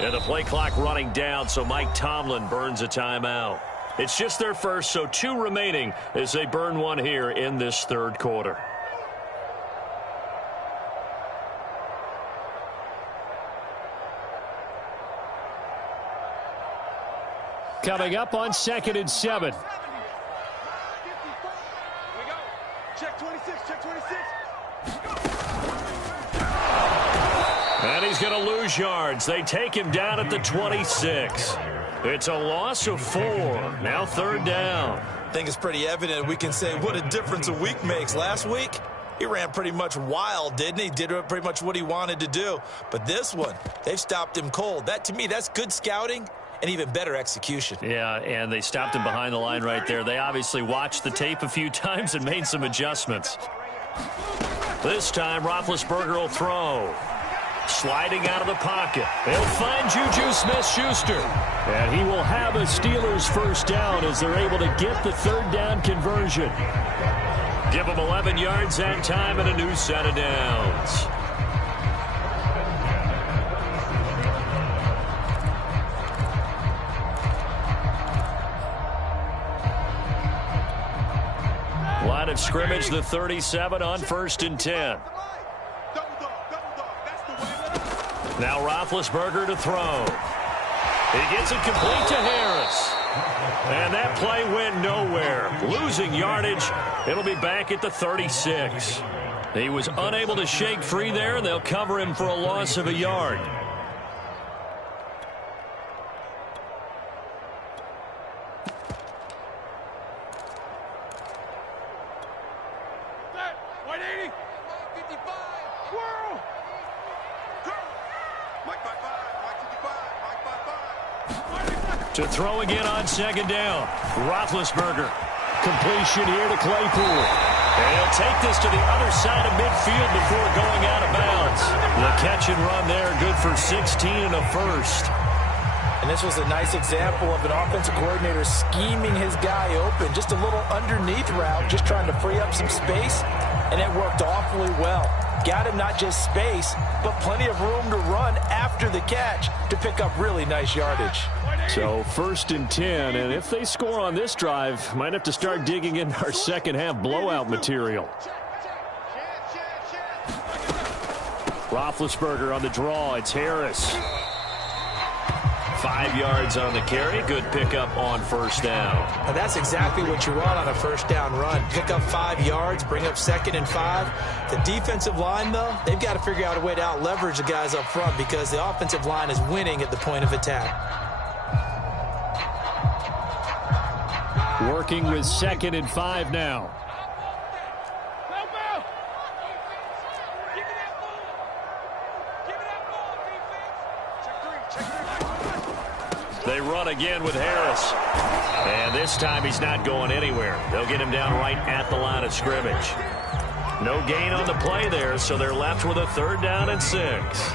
And the play clock running down, so Mike Tomlin burns a timeout. It's just their first, so 2 remaining as they burn one here in this third quarter. Coming up on 2nd and 7. Here we go. Check 26, check 26. And he's going to lose yards. They take him down at the 26. It's a loss of 4. Now 3rd down. I think it's pretty evident we can say what a difference a week makes. Last week, he ran pretty much wild, didn't he? Did pretty much what he wanted to do. But this one, they've stopped him cold. That, to me, that's good scouting and even better execution. Yeah, and they stopped him behind the line right there. They obviously watched the tape a few times and made some adjustments. This time, Roethlisberger will throw. Sliding out of the pocket. They'll find Juju Smith-Schuster. And he will have a Steelers first down as they're able to get the 3rd down conversion. Give him 11 yards that time and a new set of downs. Line of scrimmage, the 37 on 1st and 10. Now Roethlisberger to throw. He gets it complete to Harris. And that play went nowhere. Losing yardage. It'll be back at the 36. He was unable to shake free there, and they'll cover him for a loss of a yard. To throw again on 2nd down. Roethlisberger. Completion here to Claypool. And he'll take this to the other side of midfield before going out of bounds. The catch and run there, good for 16 and a first. And this was a nice example of an offensive coordinator scheming his guy open. Just a little underneath route, just trying to free up some space. And it worked awfully well. Got him not just space, but plenty of room to run after the catch to pick up really nice yardage. So 1st and 10, and if they score on this drive, might have to start digging in our second half blowout material. Roethlisberger on the draw. It's Harris. 5 yards on the carry. Good pickup on 1st down. And that's exactly what you want on a 1st down run. Pick up 5 yards, bring up 2nd and 5. The defensive line, though, they've got to figure out a way to out-leverage the guys up front because the offensive line is winning at the point of attack. Working with 2nd and 5 now. They run again with Harris. And this time he's not going anywhere. They'll get him down right at the line of scrimmage. No gain on the play there, so they're left with a 3rd down and 6.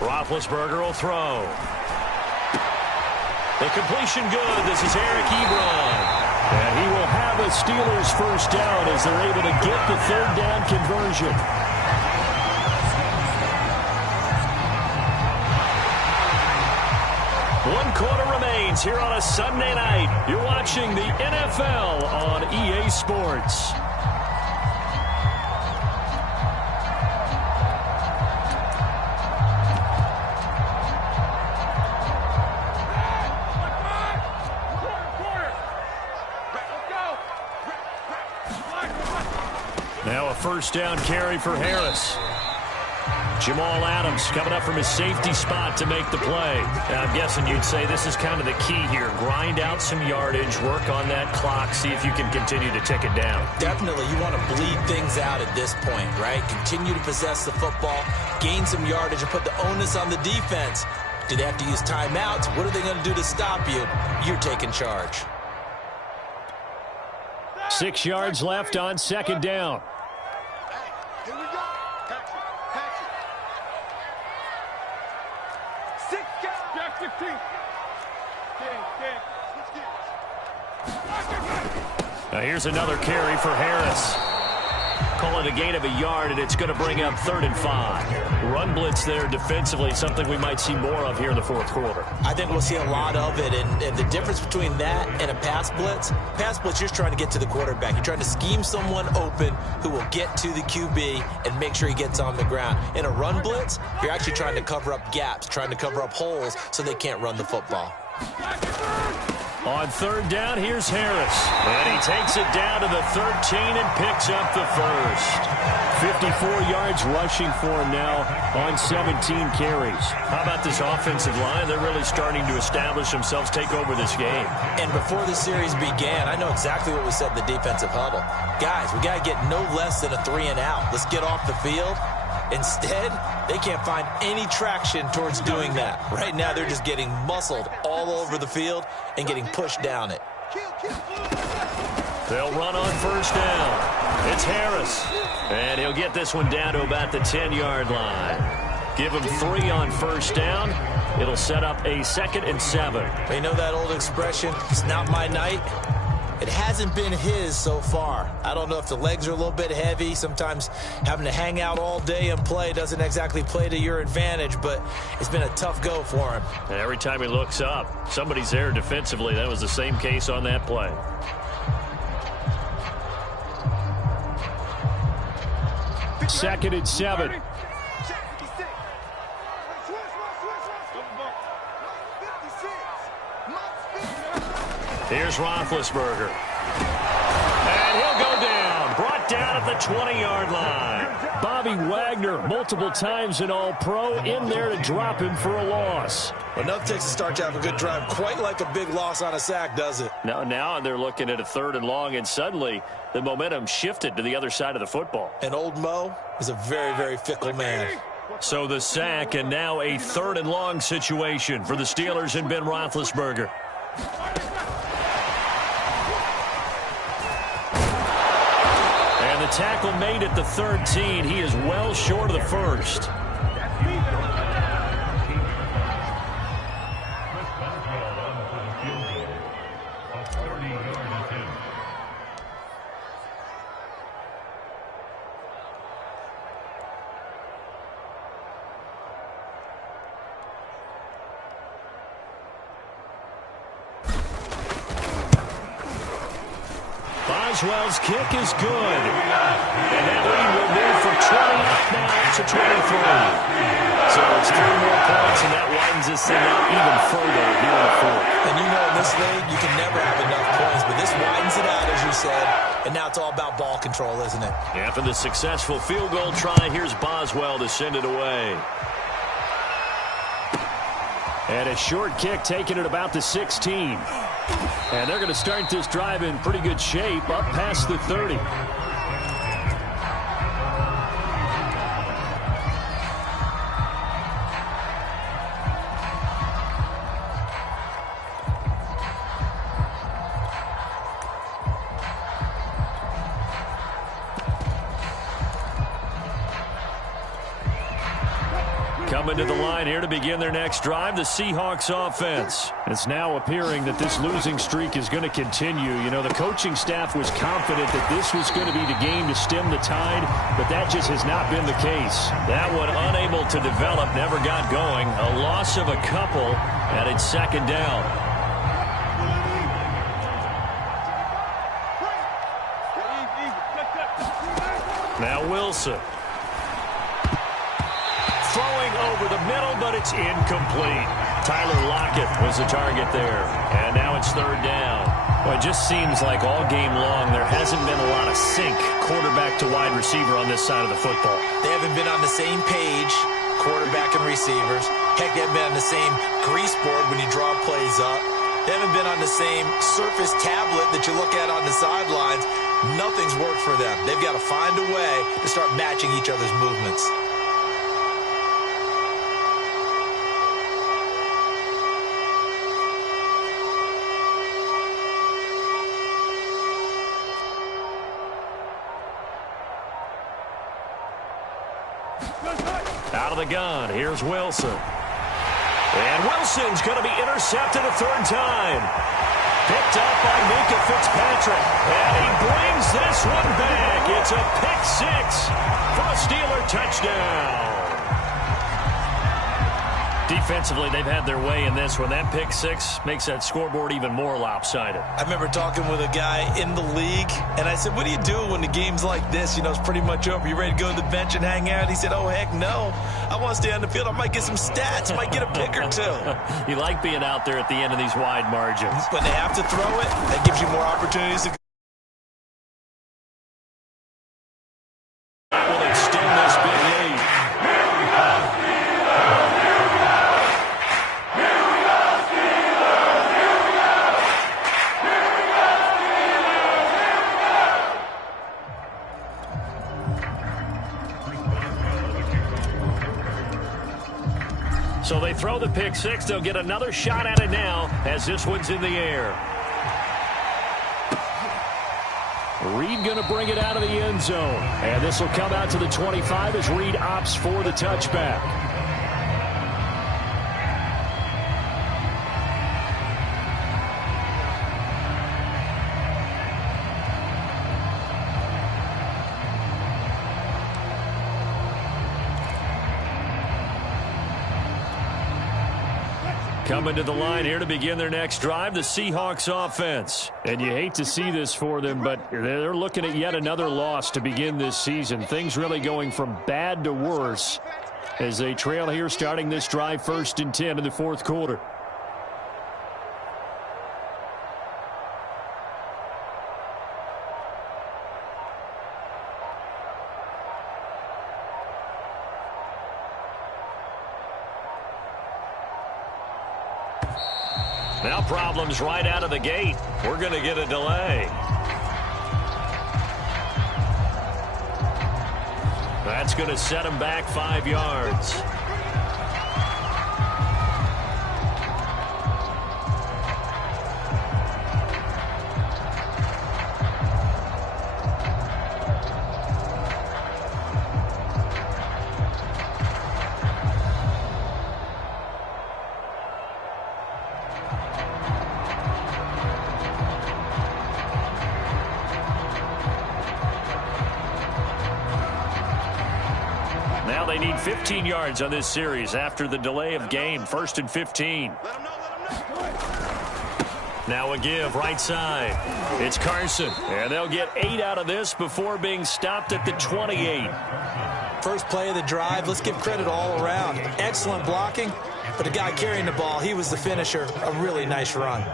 Roethlisberger will throw. The completion good. This is Eric Ebron. And he will have a Steelers first down as they're able to get the 3rd down conversion. One quarter remains here on a Sunday night. You're watching the NFL on EA Sports. Now a 1st down carry for Harris. Jamal Adams coming up from his safety spot to make the play. I'm guessing you'd say this is kind of the key here. Grind out some yardage, work on that clock, see if you can continue to tick it down. Definitely, you want to bleed things out at this point, right? Continue to possess the football, gain some yardage, and put the onus on the defense. Do they have to use timeouts? What are they going to do to stop you? You're taking charge. 6 yards left on second down. Here we go. Catch it. 6 guys. Jack 16. 10. Now here's another carry for Harris. Call it a gain of a yard, and it's going to bring up 3rd and 5. Run blitz there defensively, something we might see more of here in the fourth quarter. I think we'll see a lot of it, and the difference between that and a pass blitz, you're trying to get to the quarterback. You're trying to scheme someone open who will get to the QB and make sure he gets on the ground. In a run blitz, you're actually trying to cover up gaps, trying to cover up holes so they can't run the football. On 3rd down, here's Harris. And he takes it down to the 13 and picks up the first. 54 yards rushing for him now on 17 carries. How about this offensive line? They're really starting to establish themselves, take over this game. And before the series began, I know exactly what we said in the defensive huddle. Guys, we got to get no less than a 3 and out. Let's get off the field. Instead, they can't find any traction towards doing that. Right now, they're just getting muscled all over the field and getting pushed down it. They'll run on 1st down. It's Harris. And he'll get this one down to about the 10-yard line. Give him 3 on 1st down. It'll set up a 2nd and 7. You know that old expression, it's not my night? It hasn't been his so far. I don't know if the legs are a little bit heavy. Sometimes having to hang out all day and play doesn't exactly play to your advantage, but it's been a tough go for him. And every time he looks up, somebody's there defensively. That was the same case on that play. Second and 7. Here's Roethlisberger. And he'll go down. Brought down at the 20-yard line. Bobby Wagner, multiple times an All-Pro, in there to drop him for a loss. Enough takes to start to have a good drive. Quite like a big loss on a sack, does it? Now they're looking at a 3rd and long, and suddenly the momentum shifted to the other side of the football. And old Mo is a very, very fickle man. So the sack, and now a 3rd and long situation for the Steelers and Ben Roethlisberger. And the tackle made at the 13. He is well short of the first. Boswell's kick is good. And that lead will move from 20 now to 23. So it's 3 more points, and that widens this thing out even further here in the 4th. And you know in this league, you can never have enough points, but this widens it out, as you said, and now it's all about ball control, isn't it? After the successful field goal try, here's Boswell to send it away. And a short kick taken at about the 16. And they're going to start this drive in pretty good shape up past the 30. Coming to the line here to begin their next drive, the Seahawks offense. It's now appearing that this losing streak is going to continue. You know, the coaching staff was confident that this was going to be the game to stem the tide, but that just has not been the case. That one unable to develop, never got going. A loss of a couple, and it's 2nd down. Now Wilson. Throwing over the middle, but it's incomplete. Tyler Lockett was the target there. And now it's 3rd down. Well, it just seems like all game long there hasn't been a lot of sync quarterback to wide receiver on this side of the football. They haven't been on the same page, quarterback and receivers. Heck, they haven't been on the same grease board when you draw plays up. They haven't been on the same Surface tablet that you look at on the sidelines. Nothing's worked for them. They've got to find a way to start matching each other's movements. Out of the gun, here's Wilson. And Wilson's going to be intercepted a third time. Picked up by Minka Fitzpatrick. And he brings this one back. It's a pick six for a Steeler touchdown. Defensively, they've had their way in this one. That pick six makes that scoreboard even more lopsided. I remember talking with a guy in the league, and I said, what do you do when the game's like this? You know, it's pretty much over. You ready to go to the bench and hang out? He said, oh, heck no. I want to stay on the field. I might get some stats. I might get a pick or two. You like being out there at the end of these wide margins. When they have to throw it, that gives you more opportunities to will extend this big lead. So they throw the pick six. They'll get another shot at it now as this one's in the air. Reed going to bring it out of the end zone. And this will come out to the 25 as Reed opts for the touchback. Coming to the line here to begin their next drive, the Seahawks offense. And you hate to see this for them, but they're looking at yet another loss to begin this season. Things really going from bad to worse as they trail here starting this drive 1st and 10 in the fourth quarter. Now problems right out of the gate. We're going to get a delay. That's going to set him back 5 yards. Now they need 15 yards on this series after the delay of game. 1st and 15. Now a give right side. It's Carson. And they'll get 8 out of this before being stopped at the 28. First play of the drive, let's give credit all around. Excellent blocking, but the guy carrying the ball, he was the finisher. A really nice run.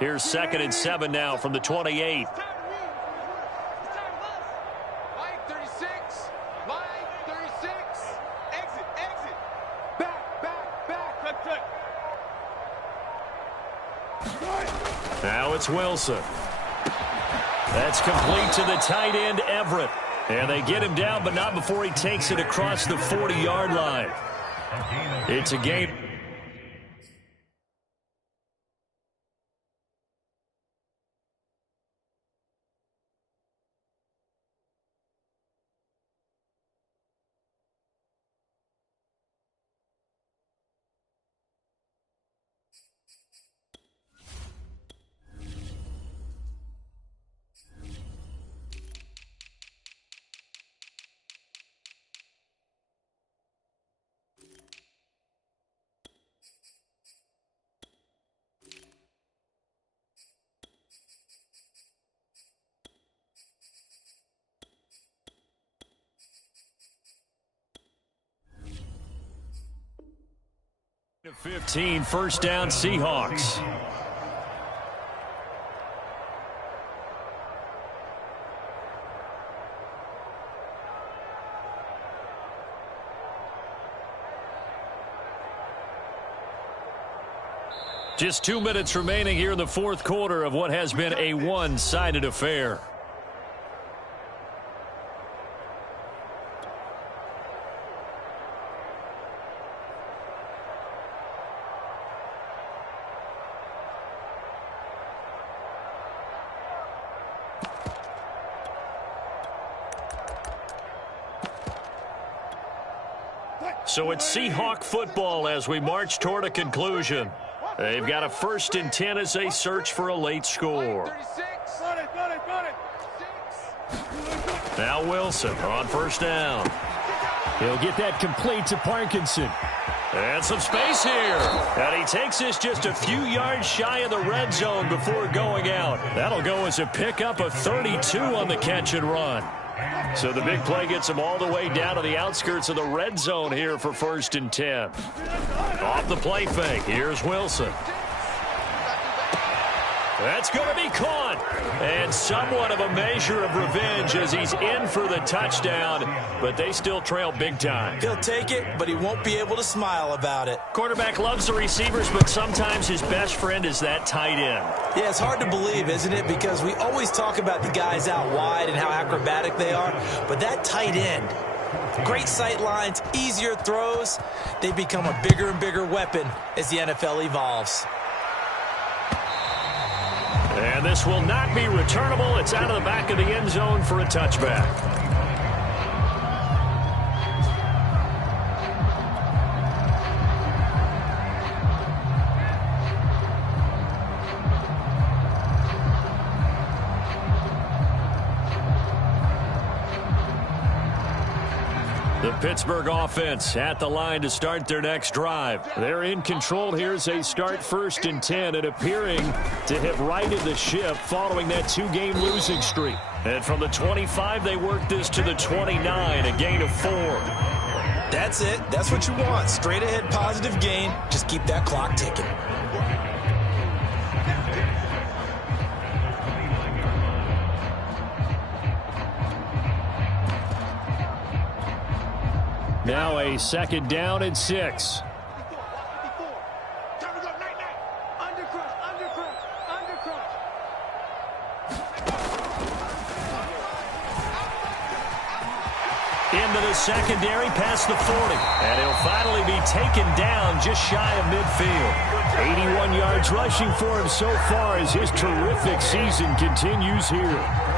Here's 2nd and 7 now from the 28. Now it's Wilson. That's complete to the tight end, Everett. And they get him down, but not before he takes it across the 40-yard line. It's a game. To 15, first down Seahawks. Just 2 minutes remaining here in the fourth quarter of what has been a one-sided affair. So it's Seahawk football as we march toward a conclusion. They've got a 1st and 10 as they search for a late score. Now Wilson on 1st down. He'll get that complete to Parkinson. And some space here. And he takes this just a few yards shy of the red zone before going out. That'll go as a pickup of 32 on the catch and run. So the big play gets him all the way down to the outskirts of the red zone here for 1st and 10. Off the play fake. Here's Wilson. That's going to be caught. And somewhat of a measure of revenge as he's in for the touchdown, but they still trail big time. He'll take it, but he won't be able to smile about it. Quarterback loves the receivers, but sometimes his best friend is that tight end. Yeah, it's hard to believe, isn't it? Because we always talk about the guys out wide and how acrobatic they are, but that tight end, great sight lines, easier throws, they become a bigger and bigger weapon as the NFL evolves. And this will not be returnable. It's out of the back of the end zone for a touchback. The Pittsburgh offense at the line to start their next drive. They're in control here as they start 1st and 10 and appearing to have righted the ship following that 2-game losing streak. And from the 25, they work this to the 29, a gain of 4. That's it. That's what you want. Straight ahead positive gain. Just keep that clock ticking. Now a 2nd down and 6. Into the secondary past the 40. And he'll finally be taken down just shy of midfield. 81 yards rushing for him so far as his terrific season continues here.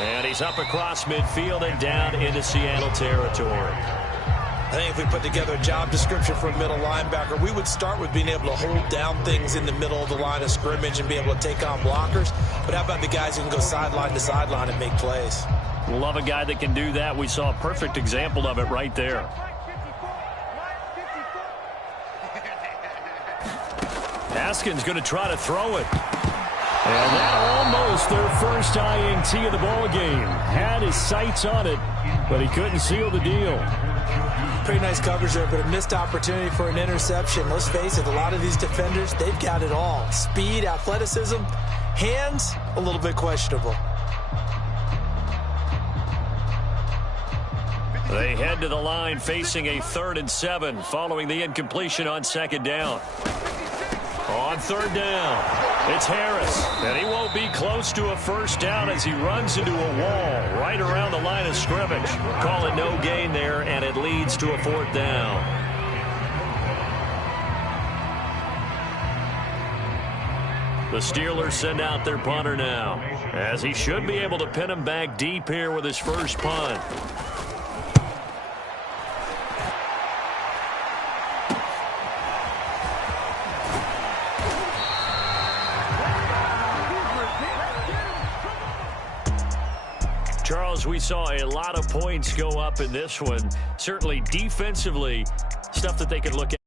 And he's up across midfield and down into Seattle territory. I think if we put together a job description for a middle linebacker, we would start with being able to hold down things in the middle of the line of scrimmage and be able to take on blockers. But how about the guys who can go sideline to sideline and make plays? Love a guy that can do that. We saw a perfect example of it right there. Haskins going to try to throw it. And that almost their first INT of the ball game. Had his sights on it, but he couldn't seal the deal. Pretty nice coverage there, but a missed opportunity for an interception. Let's face it, a lot of these defenders, they've got it all. Speed, athleticism, hands, a little bit questionable. They head to the line facing a 3rd and 7 following the incompletion on 2nd down. On 3rd down, it's Harris, and he won't be close to a 1st down as he runs into a wall right around the line of scrimmage. Call it no gain there, and it leads to a 4th down. The Steelers send out their punter now, as he should be able to pin him back deep here with his first punt. Charles, we saw a lot of points go up in this one. Certainly defensively, stuff that they could look at.